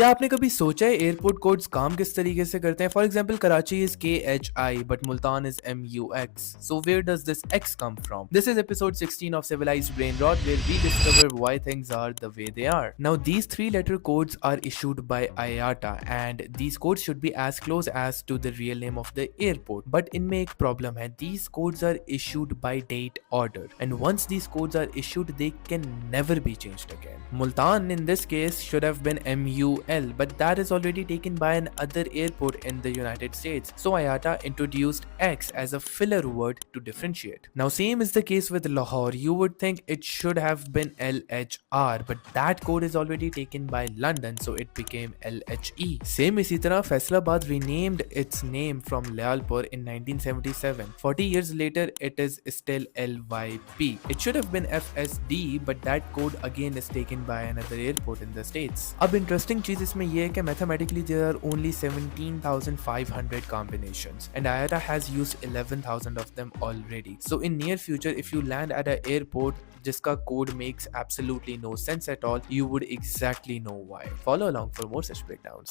क्या आपने कभी सोचा है एयरपोर्ट कोड्स काम किस तरीके से करते हैं? For example Karachi is KHI but Multan is MUX. So where does this X come from? This is episode 16 of Civilized Brain Rot, where we discover why things are the way they are. Now these three-letter codes are issued by IATA and these codes should be as close as to the real name of the airport. But इनमें एक problem है. These codes are issued by date order and once these codes are issued they can never be changed again. Multan in this case should have been MUL, but that is already taken by another airport in the United States. So IATA introduced X as a filler word to differentiate. Now same is the case with Lahore. You would think it should have been LHR, but that code is already taken by London, so it became LHE. Same इसी तरह Faisalabad renamed its name from Layalpur in 1977. 40 years later, it is still LYP. It should have been FSD, but that code again is taken by another airport in the States. अब interesting चीज इसमें ये है कि mathematically there are only 17,500 combinations and IATA has used 11,000 of them already. So in near future, if you land at an airport जिसका code makes absolutely no sense at all, you would exactly know why. Follow along for more such breakdowns.